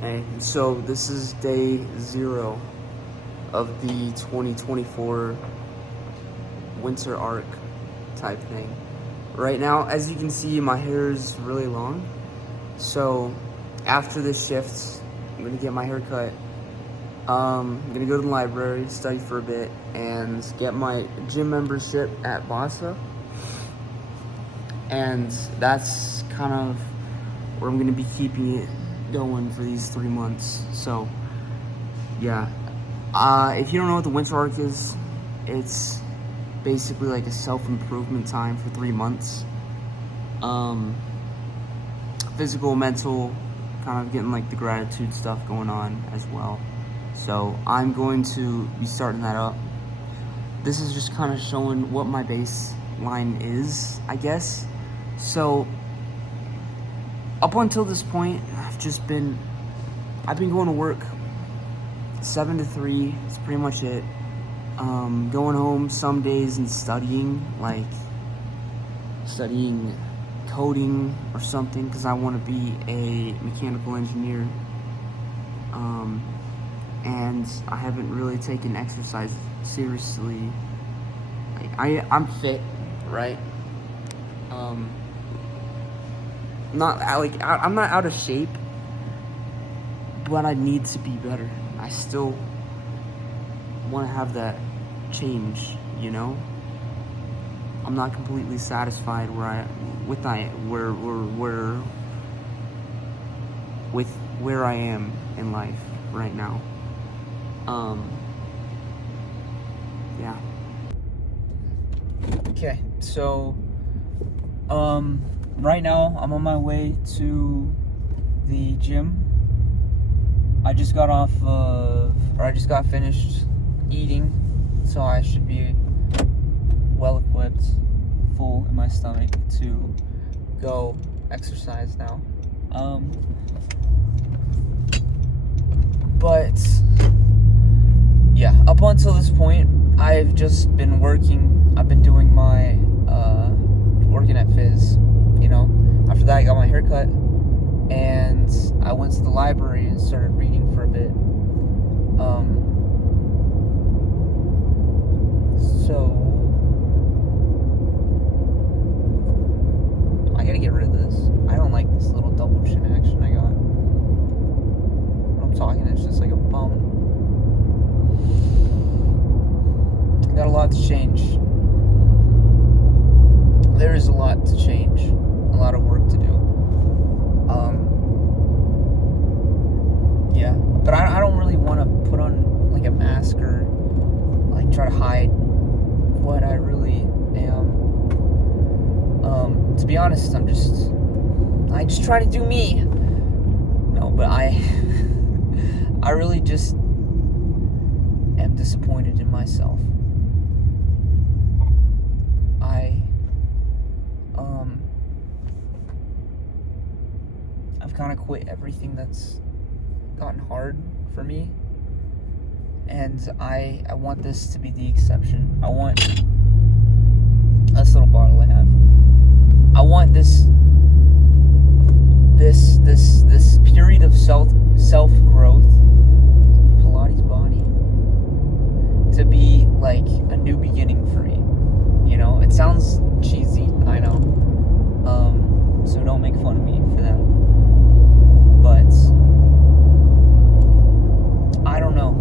Hey, so this is day 0 of the 2024 winter arc type thing. Right now, as you can see, my hair is really long. So after this shift, I'm gonna get my hair cut. I'm gonna go to the library, study for a bit, and get my gym membership at Vasa. And that's kind of where I'm gonna be keeping it going for these 3 months. So yeah, if you don't know what the winter arc is, it's basically like a self-improvement time for 3 months. Physical, mental, kind of getting like the gratitude stuff going on as well. So I'm going to be starting that up. This is just kind of showing what my baseline is, I guess. So up until this point, I've been going to work 7 to 3. It's pretty much it. Going home some days and studying coding or something, because I want to be a mechanical engineer. And I haven't really taken exercise seriously. I'm fit, right? I'm not out of shape, but I need to be better. I still want to have that change, you know? I'm not completely satisfied with where I am in life right now. Yeah. Okay, so right now I'm on my way to the gym. I just got finished eating, so I should be well equipped, full in my stomach to go exercise now. But yeah, up until this point, I've just been working. I've been doing my working at Fizz, you know. After that, I got my hair cut, and I went to the library and started reading for a bit. So I gotta get rid of this. I don't like this little double chin action I got. When I'm talking, it's just like a bum. Got a lot to change. There is a lot to change. A lot of work to do. Yeah, but I don't really want to put on like a mask or like try to hide what I really am. To be honest, I just try to do me. No, but I really just am disappointed in myself. I've kind of quit everything that's gotten hard for me, and I want this to be the exception. I want this little bottle I have. I want this period of self growth, Pilates body, to be like a new beginning for me. You know, it sounds cheesy, I know. So don't make fun of me for that. But I don't know.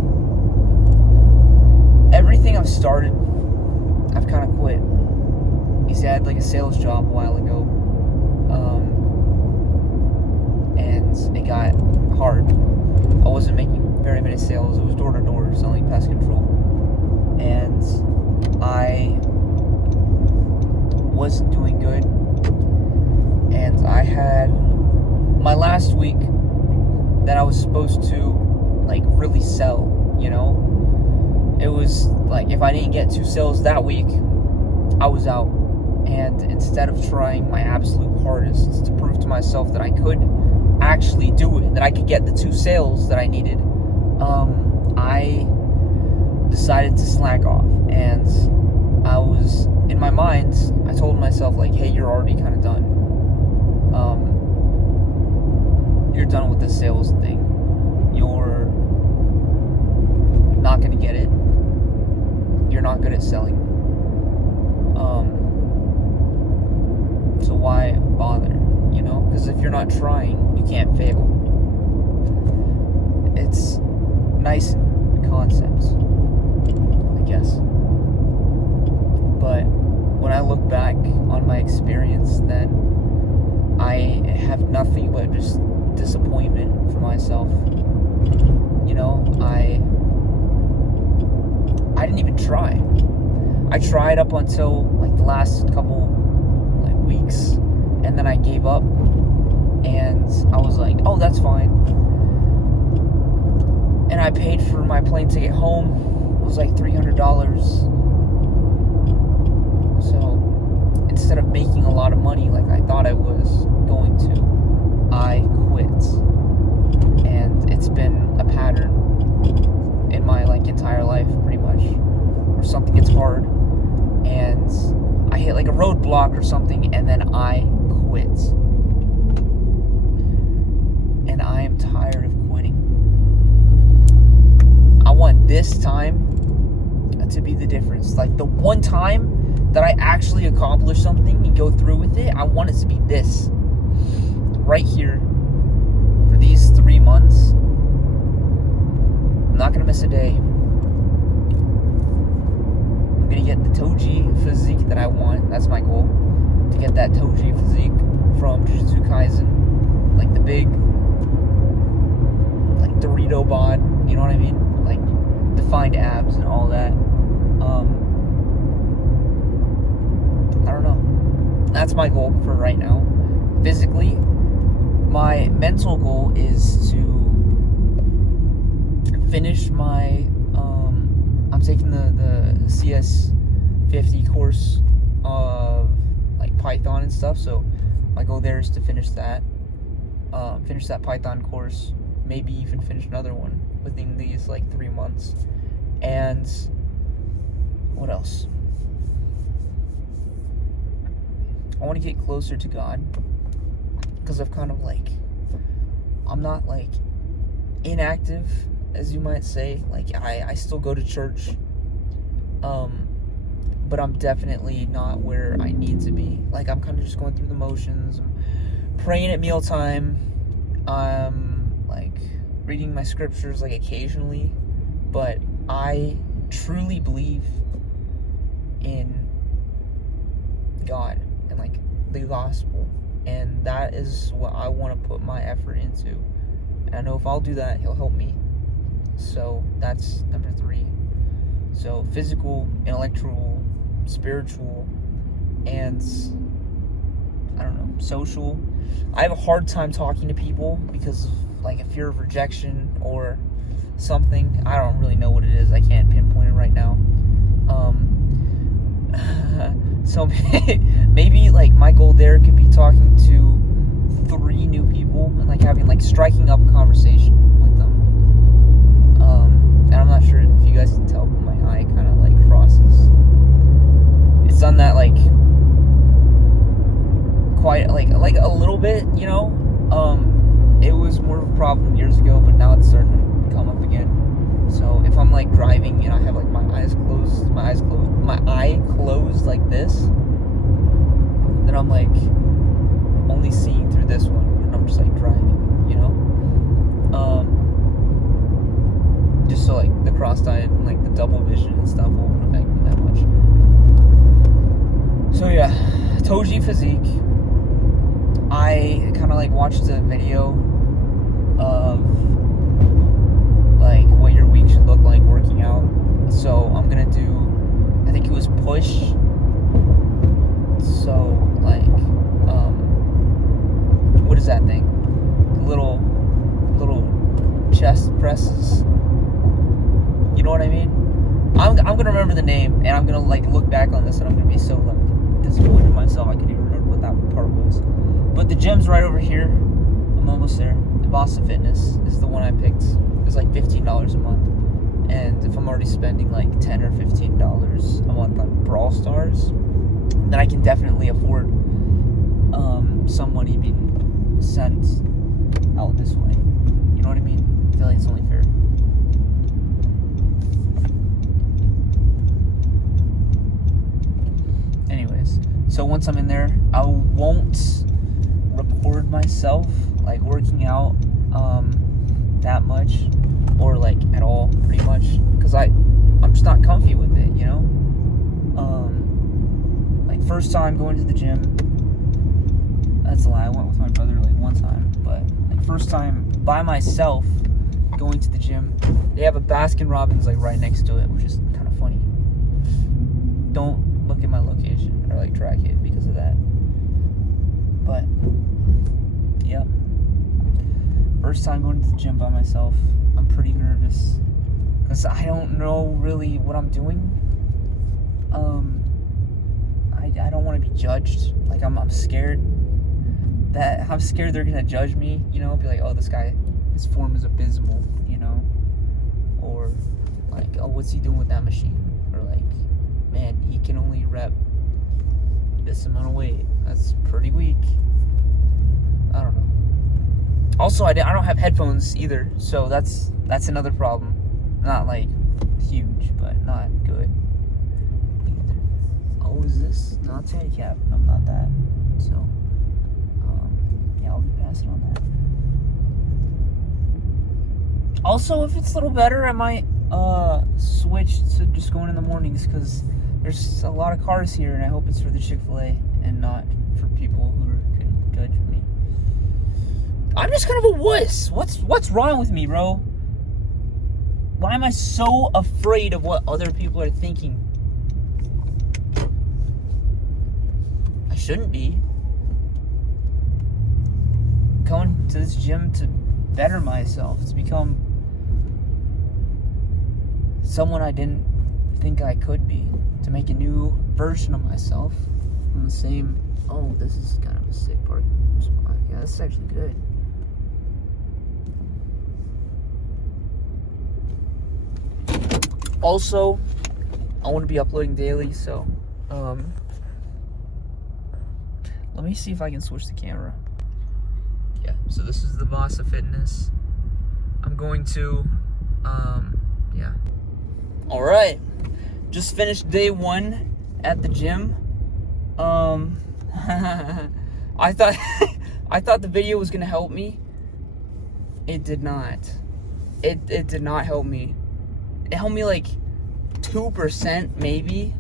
Everything I've started, I've kind of quit. You see, I had like a sales job a while ago, and it got hard. I wasn't making very many sales. It was door to door selling pest control, and I wasn't doing good. And I had my last week that I was supposed to like really sell, you know. It was like if I didn't get 2 sales that week, I was out. And instead of trying my absolute hardest to prove to myself that I could actually do it, that I could get the 2 sales that I needed, I decided to slack off. And I was, in my mind, I told myself like, hey, you're already kind of done. You're done with the sales thing. I tried up until like the last couple like weeks, and then I gave up, and I was like, oh, that's fine. And I paid for my plane ticket home. It was like $300. So instead of making a lot of money like I thought I was going to, I quit. And it's been a pattern in my like entire life, pretty much, where something gets hard and I hit like a roadblock or something, and then I quit. And I am tired of quitting. I want this time to be the difference. Like the one time that I actually accomplish something and go through with it, I want it to be this. Right here. For these 3 months. I'm not going to miss a day. I'm going to get the Toji physique that I want. That's my goal. To get that Toji physique from Jujutsu Kaisen. Like the big, like Dorito bod. You know what I mean? Like defined abs and all that. I don't know. That's my goal for right now. Physically, my mental goal is to finish my I'm taking the CS50 course of like Python and stuff, so my goal there is to finish that Python course, maybe even finish another one within these like 3 months. And what else? I want to get closer to God, because I've kind of like, I'm not like inactive, as you might say. Like I still go to church, but I'm definitely not where I need to be. Like I'm kind of just going through the motions. I'm praying at mealtime. I'm like reading my scriptures like occasionally, but I truly believe in God and like the gospel, and that is what I want to put my effort into. And I know if I'll do that, He'll help me. So that's number 3. So physical, intellectual, spiritual, and I don't know, social. I have a hard time talking to people because of like a fear of rejection or something. I don't really know what it is. I can't pinpoint it right now. So maybe like my goal there could be talking to 3 new people and like having like striking up a conversation with them. And I'm not sure if you guys can tell, but my eye kind of like crosses. It's done that like quite like a little bit, you know. It was more of a problem years ago, but now it's starting to come up again. So if I'm like driving and I have like my eye closed like this, then I'm like only seeing through this one, and I'm just like driving, you know. Just so like the cross-eyed and like the double vision and stuff won't affect me that much. So yeah, Toji physique. I kind of like watched a video of like what your week should look like working out. So I'm gonna do, I think it was push. So like, what is that thing? Little chest presses. You know what I mean? I'm gonna remember the name, and I'm gonna like look back on this, and I'm gonna be so like disappointed in myself. I couldn't even remember what that part was. But the gym's right over here. I'm almost there. Boston Fitness is the one I picked. It's like $15 a month. And if I'm already spending like $10 or $15 a month on Brawl Stars, then I can definitely afford some money being sent out this way. You know what I mean? I feel like it's only fair. Anyways, so once I'm in there, I won't record myself like working out that much, or like at all, pretty much, because I'm just not comfy with it, you know. Like first time going to the gym, that's a lie, I went with my brother like one time, but like first time by myself going to the gym, they have a Baskin Robbins like right next to it, which is kind of funny. don't look at my location or like track it because of that. But yeah, first time going to the gym by myself. I'm pretty nervous because I don't know really what I'm doing. I don't want to be judged. Like I'm scared they're gonna judge me. You know, be like, oh, this guy, his form is abysmal. You know, or like, oh, what's he doing with that machine? Or like, man, he can only rep this amount of weight. That's pretty weak. I don't know. Also, I don't have headphones either, so that's another problem. Not like huge, but not good either. Oh, is this not handicap? I'm not that. So, yeah, I'll be passing on that. Also, if it's a little better, I might switch to just going in the mornings because there's a lot of cars here, and I hope it's for the Chick-fil-A and not for people who can judge me. I'm just kind of a wuss. What's wrong with me, bro? Why am I so afraid of what other people are thinking? I shouldn't be. Going to this gym to better myself, to become someone I didn't think I could be, to make a new version of myself from the same. Oh, this is kind of a sick parking spot. Yeah, this is actually good. Also, I want to be uploading daily, so let me see if I can switch the camera. Yeah, so this is the Vasa Fitness. I'm going to yeah. All right, just finished day 1 at the gym. I thought the video was gonna help me. It did not. It did not help me. It helped me like 2% maybe.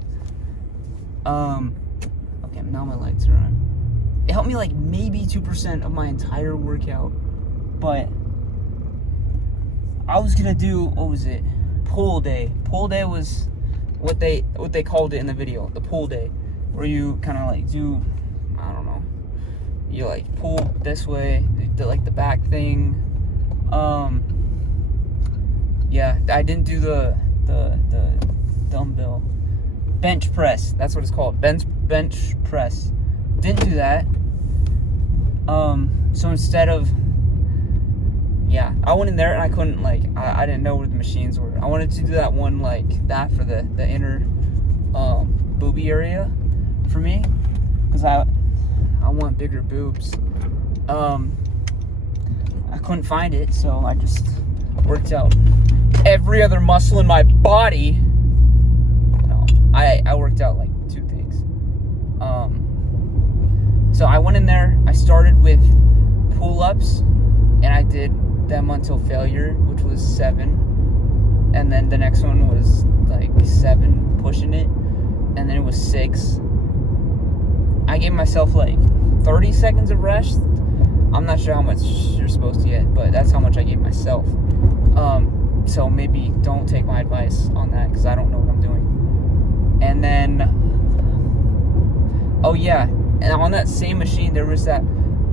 Okay, now my lights are on. It helped me like maybe 2% of my entire workout. But I was gonna do, what was it? Pull day. Pull day was what they called it in the video, the pull day, where you kind of like do, I don't know, you like pull this way, like the back thing. Yeah, I didn't do the dumbbell bench press. That's what it's called, bench press. Didn't do that. So instead of, yeah, I went in there and I couldn't, like, I didn't know where the machines were. I wanted to do that one, like, that for the inner, boobie area for me, because I want bigger boobs. I couldn't find it, so I just worked out every other muscle in my body. No, I worked out, like, 2 things. So I went in there, I started with pull-ups, and I did them until failure, which was 7, and then the next one was like 7, pushing it, and then it was 6. I gave myself like 30 seconds of rest. I'm not sure how much you're supposed to get, but that's how much I gave myself. So maybe don't take my advice on that, because I don't know what I'm doing. And then, oh yeah, and on that same machine there was that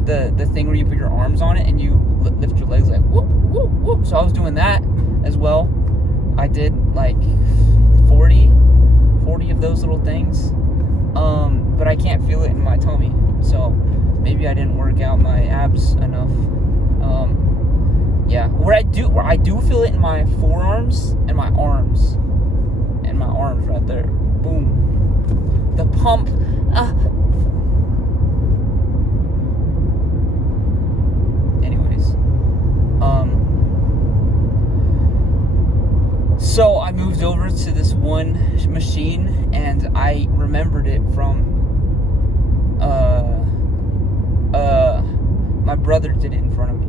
the thing where you put your arms on it and you lift your legs like whoop, whoop, whoop. So I was doing that as well. I did like 40 of those little things. But I can't feel it in my tummy. So maybe I didn't work out my abs enough. Yeah, where I do feel it in my forearms and my arms. And my arms right there. Boom. The pump. So I moved over to this one machine, and I remembered it from my brother did it in front of me,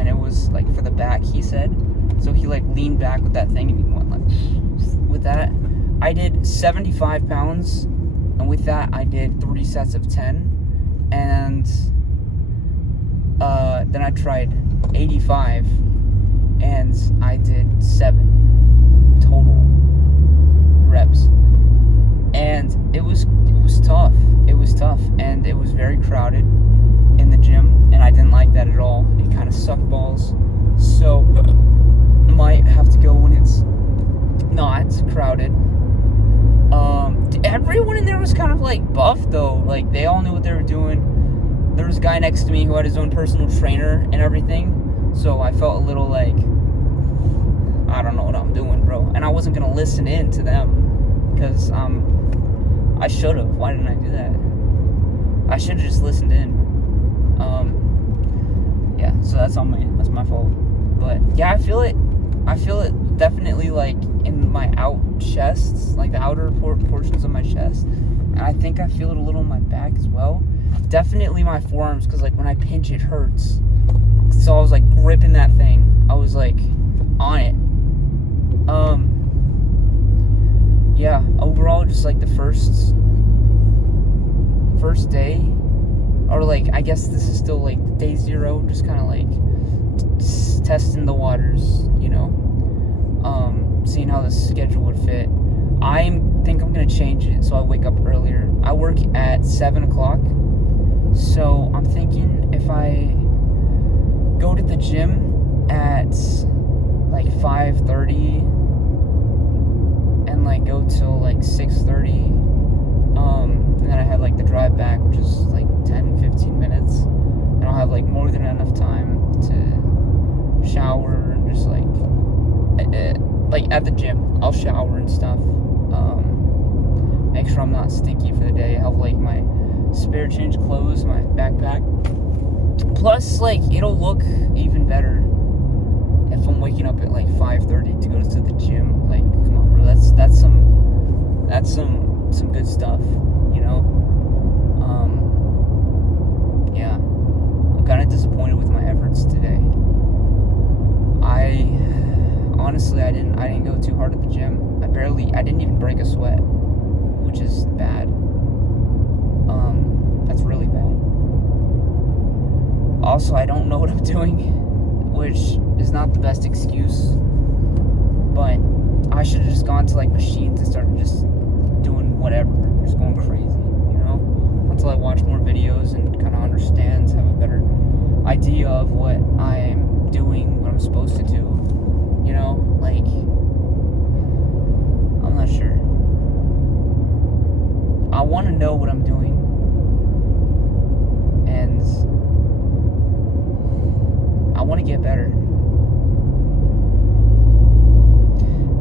and it was like for the back, he said. So he like leaned back with that thing and he went like with that. I did 75 pounds, and with that I did 3 sets of 10, and then I tried 85, and I did 7 total reps. And was very crowded in the gym, and I didn't like that at all. It kind of sucked balls. So might have to go when it's not crowded. Everyone in there was kind of like buff though. Like they all knew what they were doing. There was a guy next to me who had his own personal trainer and everything. So I felt a little like, I don't know what I'm doing, bro. And I wasn't gonna listen in to them because I should have. Why didn't I do that? I should have just listened in. Yeah. So that's my fault. But yeah, I feel it definitely like in my out chests, like the outer portions of my chest, and I think I feel it a little in my back as well. Definitely my forearms, because like when I pinch it hurts. So I was like gripping that thing. I was like on it. Yeah, overall just like the first day, or like I guess this is still like day 0, just kind of like testing the waters, you know, seeing how the schedule would fit. I think I'm gonna change it so I wake up earlier. I work at 7 o'clock, so I'm thinking if I go to the gym at like 5:30 and like go till like 6:30, and then I have like the drive back, which is like 10-15 minutes, and I'll have like more than enough time to shower and just like at the gym I'll shower and stuff, make sure I'm not stinky for the day. I have like my spare change clothes, my backpack, plus like it'll look even better if I'm waking up at like 5:30 to go to the gym. Like, come on, bro, that's some good stuff, you know. Yeah, I'm kind of disappointed with my efforts today. Honestly, I didn't go too hard at the gym. I didn't even break a sweat, which is bad. That's really bad. Also, I don't know what I'm doing, which is not the best excuse, but I should have just gone to like machines and started just doing whatever, just going crazy, you know, until I watch more videos and kind of understand, have a better idea of what I'm doing, what I'm supposed to do, you know, like, I'm not sure. I want to know what I'm doing, and I want to get better.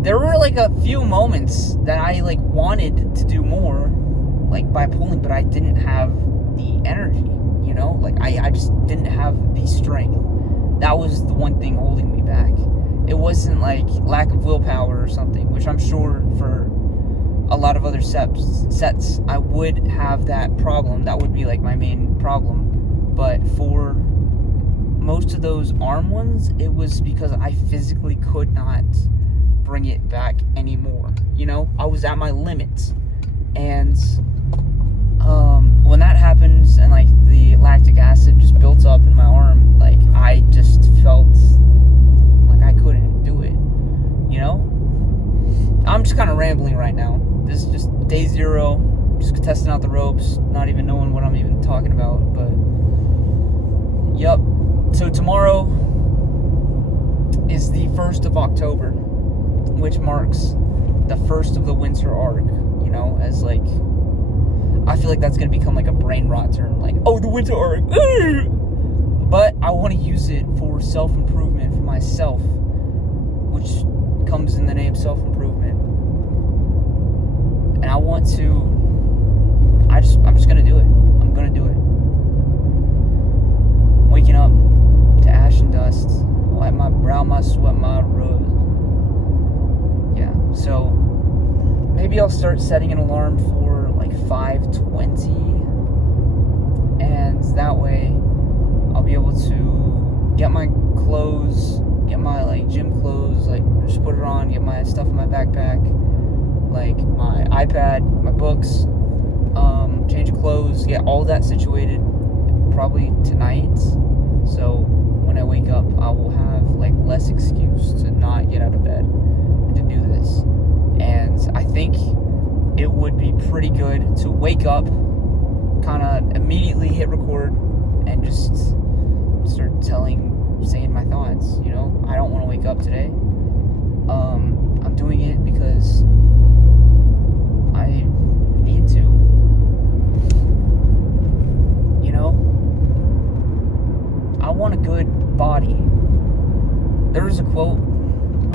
There were like a few moments that I like wanted to do more, like by pulling, but I didn't have the energy, you know, like I just didn't have the strength. That was the one thing holding me back. It wasn't like lack of willpower or something, which I'm sure for a lot of other sets I would have that problem. That would be like my main problem. But for most of those arm ones, it was because I physically could not bring it back anymore. You know, I was at my limits. And when that happens and like the lactic acid just built up in my arm, like I just felt like I couldn't do it, you know? I'm just kind of rambling right now. This is just day 0, just testing out the ropes, not even knowing what I'm even talking about, but yep. So tomorrow is the 1st of October, which marks the first of the winter arc, you know, as like, I feel like that's going to become like a brain rot term, like, oh, the winter arc. But I want to use it for self-improvement for myself, which comes in the name self-improvement. And I want to, I'm just going to do it. I'm going to do it. Waking up to ash and dust, wipe my brow, my sweat, my rose. Yeah, so maybe I'll start setting an alarm for like 5:20, and that way I'll be able to get my clothes, get my like gym clothes, like just put it on, get my stuff in my backpack, like my iPad, my books, change of clothes, get all that situated probably tonight, so when I wake up I will have like less excuse to not get out of bed and to do this. And I think it would be pretty good to wake up kind of immediately hit record and just start saying my thoughts. You know, I don't want to wake up today. I'm doing it because I need to. You know, I want a good body. There was a quote.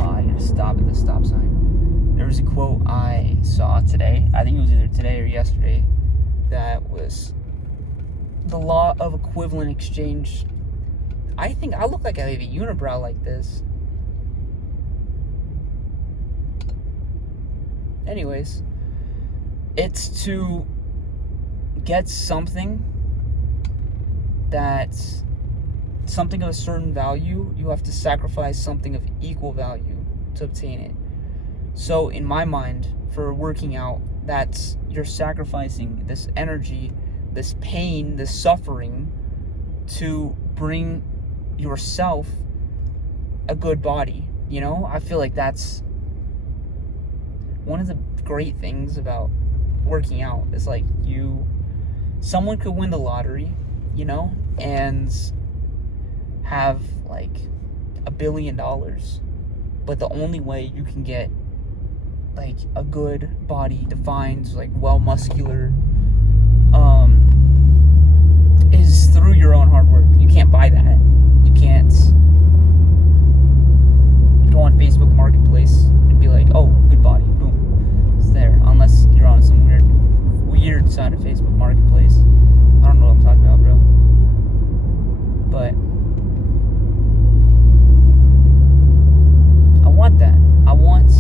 I gotta stop at the stop sign. There was a quote I saw today. I think it was either today or yesterday. That was the law of equivalent exchange. I think I look like I have a unibrow like this. Anyways, it's to get something that's something of a certain value, you have to sacrifice something of equal value to obtain it. So in my mind, for working out, that's you're sacrificing this energy, this pain, this suffering to bring yourself a good body. You know, I feel like that's one of the great things about working out is like someone could win the lottery, you know, and have like $1 billion, but the only way you can get like a good body defined, like well muscular, is through your own hard work. You can't buy that. You can't go on Facebook Marketplace and be like, oh, good body, boom, it's there. Unless you're on some weird side of Facebook Marketplace. I don't know what I'm talking about, bro. But I want that. I want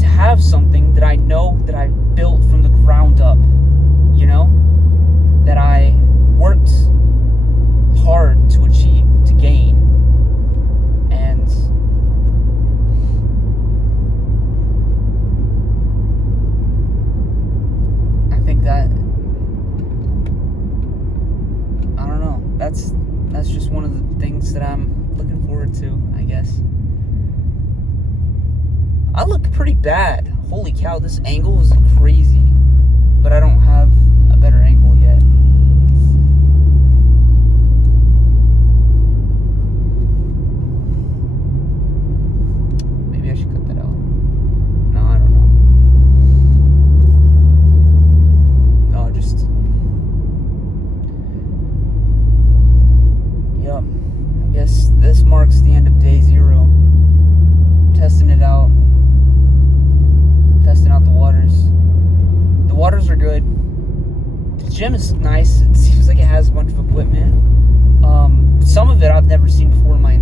to have something that I know that I've built from the ground up, you know? That I worked hard to achieve, to gain. And I think that, I don't know, that's just one of the things that I'm looking forward to, I guess. I look pretty bad. Holy cow, this angle is crazy. But I don't have a better angle yet. Maybe I should cut that out. No, I don't know. No, just... Yep. I guess this marks the end of day 0. Testing it out. Testing out the waters. The waters are good. The gym is nice. It seems like it has a bunch of equipment. Some of it I've never seen before in my